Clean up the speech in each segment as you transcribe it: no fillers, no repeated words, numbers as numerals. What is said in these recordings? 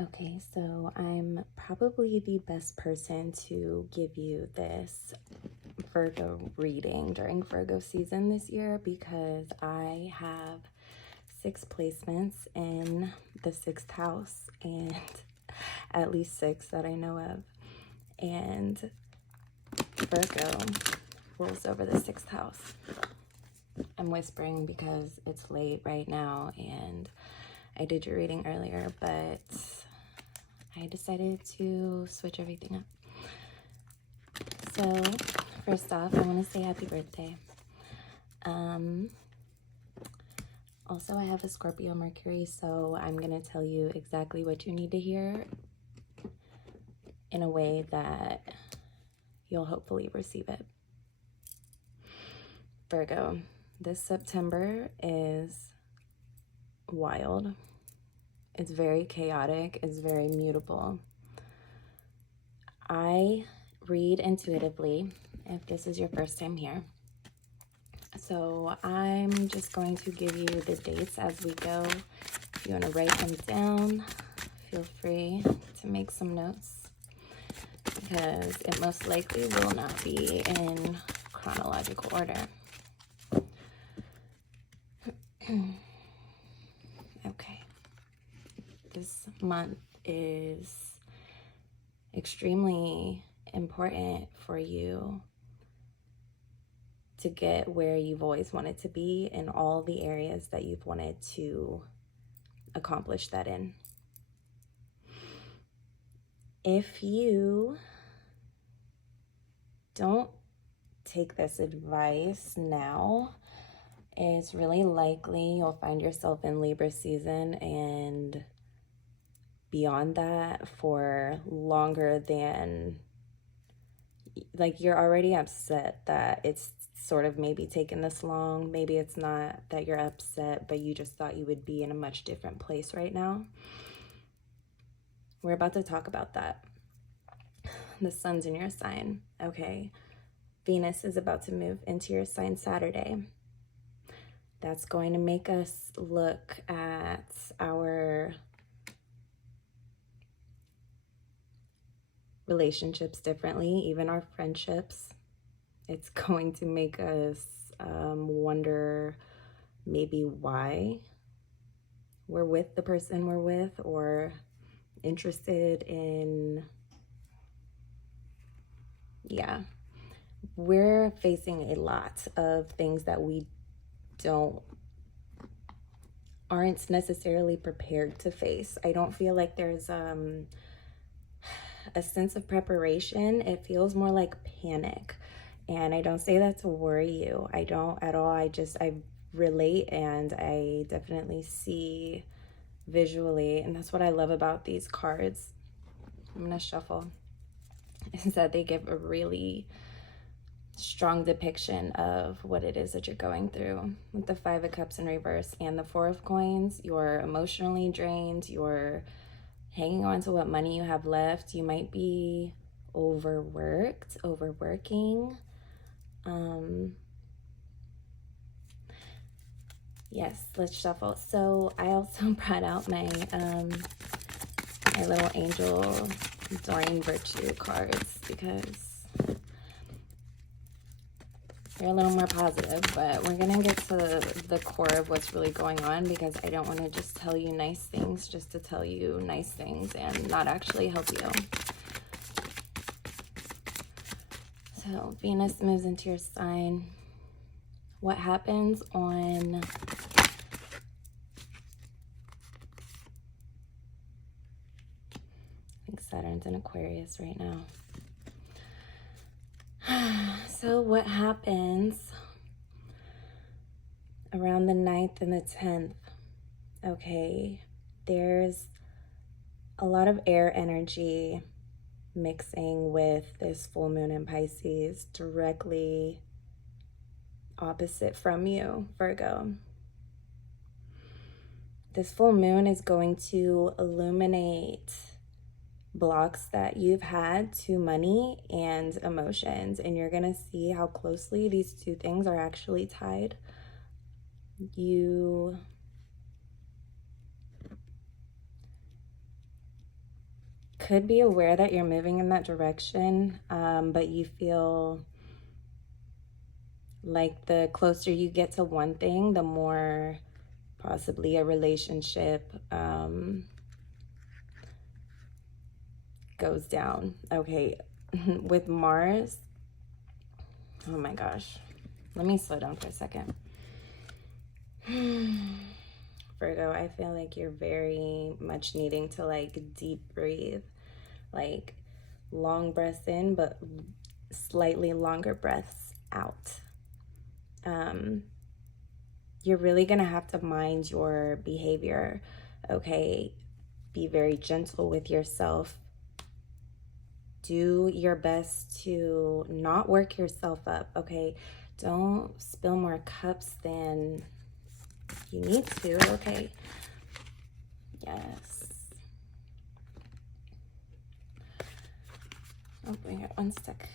Okay, so I'm probably the best person to give you this Virgo reading during Virgo season this year because I have 6 placements in the 6th house, and at least 6 that I know of. And Virgo rules over the 6th house. I'm whispering because it's late right now and I did your reading earlier, but I decided to switch everything up. So first off, I want to say happy birthday. Also, I have a Scorpio Mercury, so I'm going to tell you exactly what you need to hear in a way that you'll hopefully receive it. Virgo, this September is wild. It's very chaotic. It's very mutable. I read intuitively if this is your first time here. So I'm just going to give you the dates as we go. If you want to write them down, feel free to make some notes because it most likely will not be in chronological order. Okay. This month is extremely important for you to get where you've always wanted to be in all the areas that you've wanted to accomplish that in. If you don't take this advice now, it's really likely you'll find yourself in Libra season and beyond that for longer than, like, you're already upset that it's sort of maybe taken this long. Maybe it's not that you're upset, but you just thought you would be in a much different place right now. We're about to talk about that. The sun's in your sign, okay? Venus is about to move into your sign Saturday. That's going to make us look at our relationships differently, even our friendships. It's going to make us wonder maybe why we're with the person we're with, or interested in, yeah. We're facing a lot of things that we aren't necessarily prepared to face. I don't feel like there's a sense of preparation. It feels more like panic. And I don't say that to worry you. I don't at all. I relate, and I definitely see visually. And that's what I love about these cards. I'm going to shuffle. Is that they give a really strong depiction of what it is that you're going through. With the 5 of Cups in reverse and the 4 of Coins, you're emotionally drained. You're hanging on to what money you have left. You might be overworking. Yes, let's shuffle. So I also brought out my my little angel Doreen Virtue cards because they're a little more positive, but we're gonna get to the core of what's really going on, because I don't want to just tell you nice things just to tell you nice things and not actually help you. So Venus moves into your sign. What happens on Saturn's in Aquarius right now. So what happens around the 9th and the 10th? Okay, there's a lot of air energy mixing with this full moon in Pisces, directly opposite from you, Virgo. This full moon is going to illuminate blocks that you've had to money and emotions, and you're gonna see how closely these two things are actually tied. You could be aware that you're moving in that direction, but you feel like the closer you get to one thing, the more possibly a relationship goes down. Okay, with Mars, oh my gosh, let me slow down for a second. Virgo, I feel like you're very much needing to like deep breathe, like long breaths in, but slightly longer breaths out. You're really gonna have to mind your behavior, okay? Be very gentle with yourself. Do your best to not work yourself up, okay? Don't spill more cups than you need to, okay? Yes. Oh, bring it 1 sec.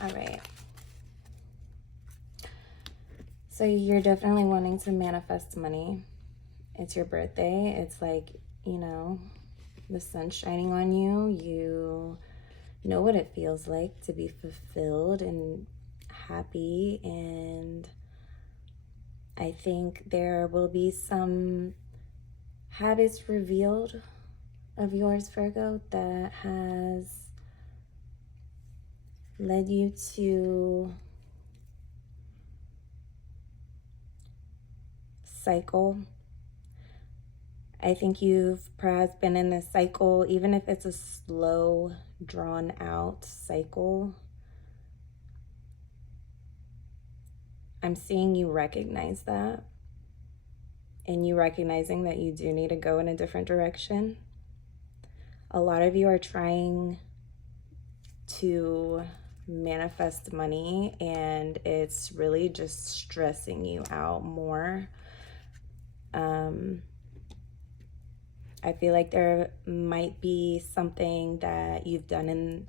All right. So you're definitely wanting to manifest money. It's your birthday. It's like, you know, the sun's shining on you. You know what it feels like to be fulfilled and happy. And I think there will be some habits revealed of yours, Virgo, that has led you to cycle. I think you've perhaps been in this cycle, even if it's a slow, drawn out cycle. I'm seeing you recognize that, and you recognizing that you do need to go in a different direction. A lot of you are trying to manifest money, and it's really just stressing you out more. I feel like there might be something that you've done in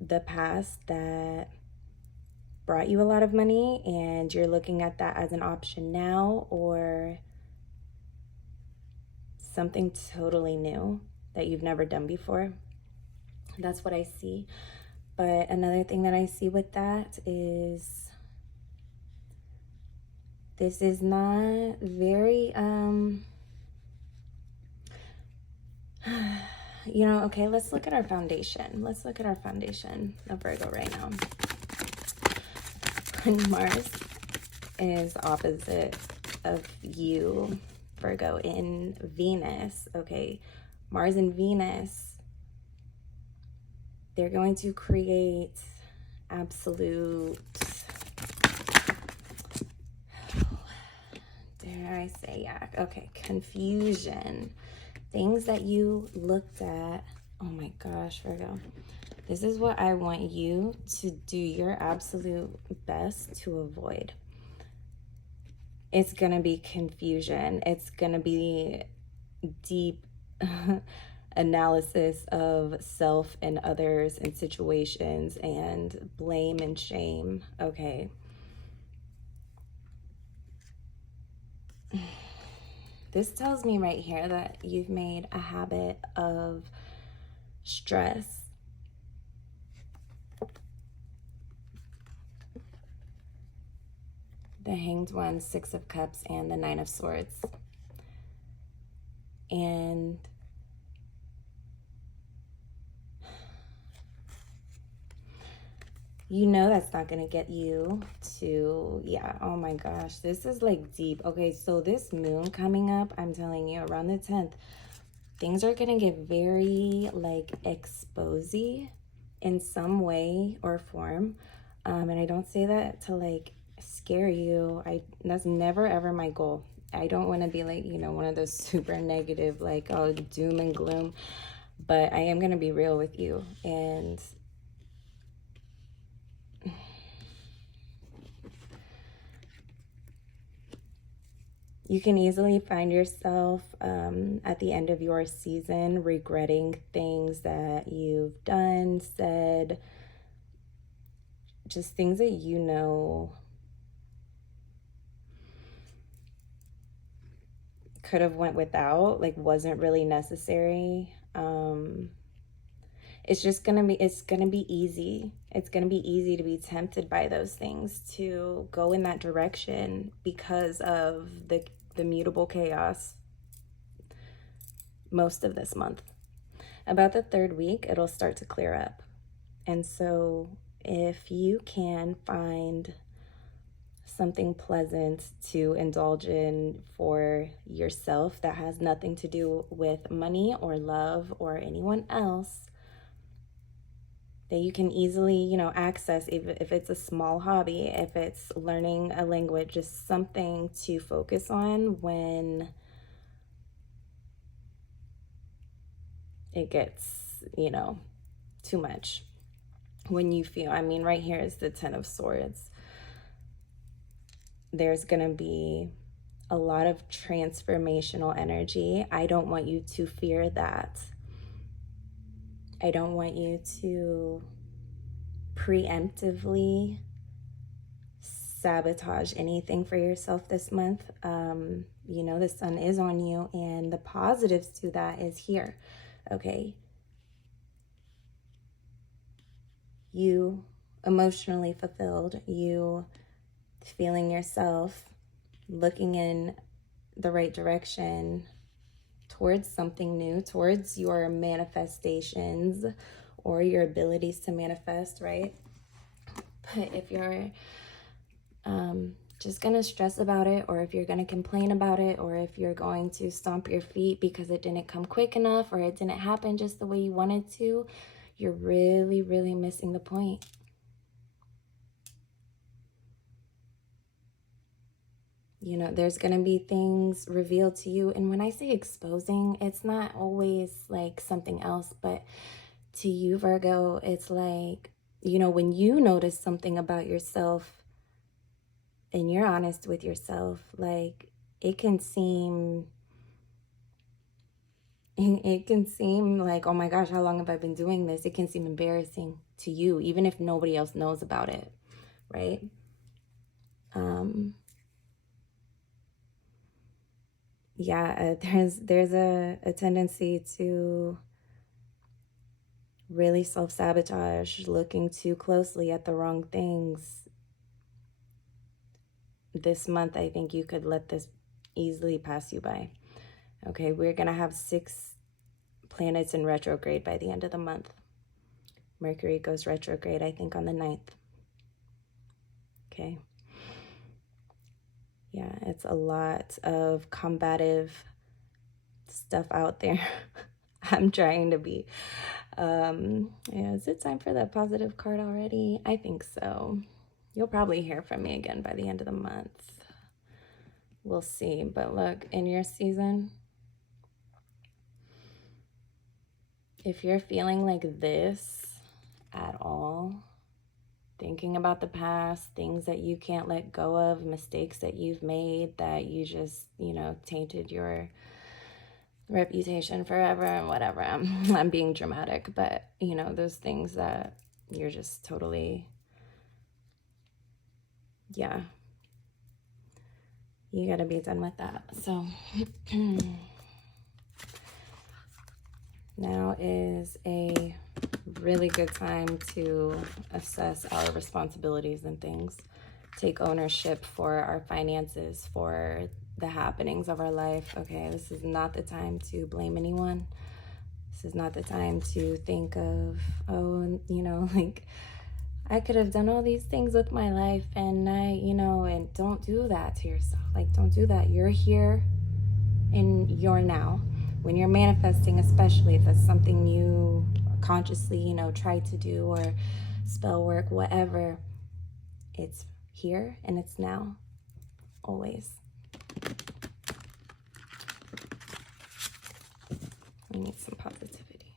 the past that brought you a lot of money, and you're looking at that as an option now, or something totally new that you've never done before. That's what I see. But another thing that I see with that is this is not very you know, okay, let's look at our foundation. Let's look at our foundation of Virgo right now. When Mars is opposite of you, Virgo, in Venus, okay, Mars and Venus, they're going to create absolute, dare I say, yeah, okay, confusion. Things that you looked at. Oh my gosh, Virgo. This is what I want you to do your absolute best to avoid. It's going to be confusion. It's going to be deep analysis of self and others and situations and blame and shame. Okay. This tells me right here that you've made a habit of stress. The Hanged One, Six of Cups, and the Nine of Swords. And you know that's not going to get you to, yeah, oh my gosh, this is like deep. Okay, so this moon coming up, I'm telling you, around the 10th, things are going to get very like exposy in some way or form. And I don't say that to like scare you. That's never ever my goal. I don't want to be like, you know, one of those super negative, like, oh, doom and gloom. But I am going to be real with you. And you can easily find yourself at the end of your season regretting things that you've done, said, just things that you know could have went without, like wasn't really necessary. It's just gonna be, it's gonna be easy. It's gonna be easy to be tempted by those things, to go in that direction because of the mutable chaos most of this month. About the third week, it'll start to clear up. And so if you can find something pleasant to indulge in for yourself that has nothing to do with money or love or anyone else, that you can easily, you know, access, if it's a small hobby, if it's learning a language, just something to focus on when it gets, you know, too much. When you feel, I mean, right here is the Ten of Swords. There's going to be a lot of transformational energy. I don't want you to fear that. I don't want you to preemptively sabotage anything for yourself this month. You know, the sun is on you, and the positives to that is here. Okay. You emotionally fulfilled, you feeling yourself, looking in the right direction towards something new, towards your manifestations or your abilities to manifest, right? But if you're just gonna stress about it, or if you're gonna complain about it, or if you're going to stomp your feet because it didn't come quick enough or it didn't happen just the way you wanted to, you're really, really missing the point. You know, there's going to be things revealed to you. And when I say exposing, it's not always like something else, but to you, Virgo, it's like, you know, when you notice something about yourself and you're honest with yourself, like it can seem like, oh my gosh, how long have I been doing this? It can seem embarrassing to you, even if nobody else knows about it, right? Yeah, there's a tendency to really self-sabotage, looking too closely at the wrong things. This month, I think you could let this easily pass you by. Okay, we're going to have 6 planets in retrograde by the end of the month. Mercury goes retrograde, I think, on the 9th. Okay. Yeah, it's a lot of combative stuff out there. I'm trying to be. Yeah, is it time for that positive card already? I think so. You'll probably hear from me again by the end of the month. We'll see. But look, in your season, if you're feeling like this at all, thinking about the past, things that you can't let go of, mistakes that you've made that you just, you know, tainted your reputation forever and whatever. I'm being dramatic, but, you know, those things that you're just totally, yeah, you gotta be done with that. So now is a really good time to assess our responsibilities and things, take ownership for our finances, for the happenings of our life. Okay, this is not the time to blame anyone. This is not the time to think of, oh, you know, like I could have done all these things with my life and you know, and don't do that to yourself. Like, don't do that. You're here in your now. When you're manifesting, especially if that's something you consciously, you know, try to do, or spell work, whatever, it's here and it's now, always. We need some positivity.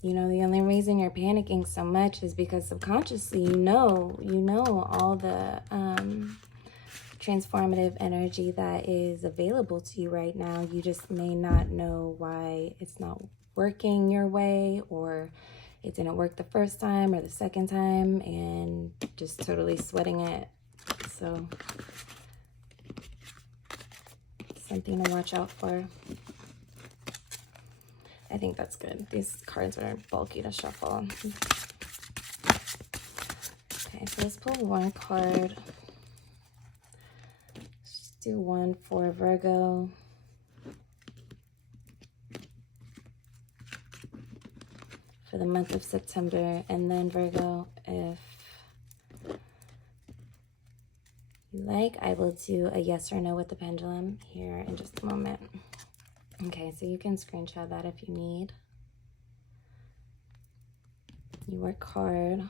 You know, the only reason you're panicking so much is because subconsciously you know all the transformative energy that is available to you right now. You just may not know why it's not working your way, or it didn't work the first time or the second time, and just totally sweating it. So something to watch out for. I think that's good. These cards are bulky to shuffle. Okay, so let's pull one card. Let's do one for Virgo. For the month of September. And then Virgo, if you like, I will do a yes or no with the pendulum here in just a moment. Okay, so you can screenshot that if you need. Your card.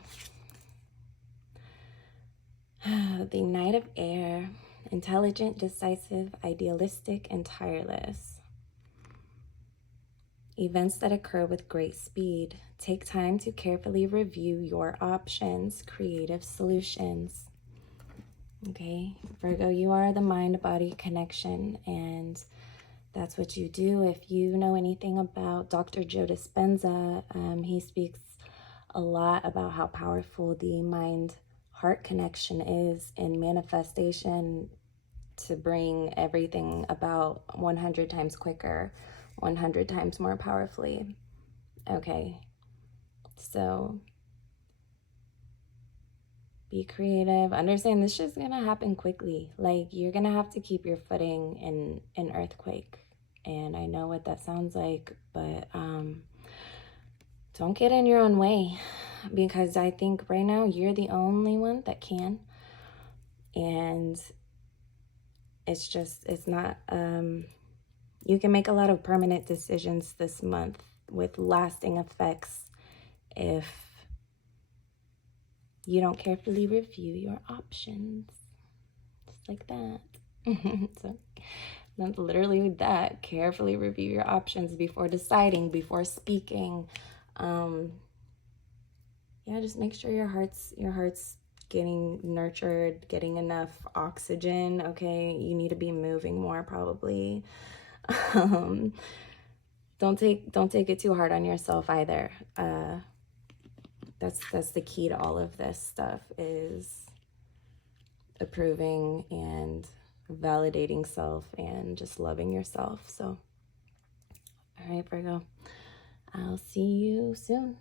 The Knight of Air. Intelligent, decisive, idealistic, and tireless. Events that occur with great speed. Take time to carefully review your options. Creative solutions. Okay, Virgo, you are the mind-body connection, and that's what you do. If you know anything about Dr. Joe Dispenza, he speaks a lot about how powerful the mind-heart connection is in manifestation to bring everything about 100 times quicker, 100 times more powerfully. Okay, so be creative. Understand this shit's gonna happen quickly. Like, you're gonna have to keep your footing in an earthquake. And I know what that sounds like, but don't get in your own way, because I think right now you're the only one that can. And it's not, you can make a lot of permanent decisions this month with lasting effects if you don't carefully review your options. Just like that. So, not literally that. Carefully review your options before deciding, before speaking. Yeah, just make sure your heart's getting nurtured, getting enough oxygen. Okay, you need to be moving more probably. Don't take it too hard on yourself either. That's the key to all of this stuff, is approving and validating self and just loving yourself. So, all right, Virgo, I'll see you soon.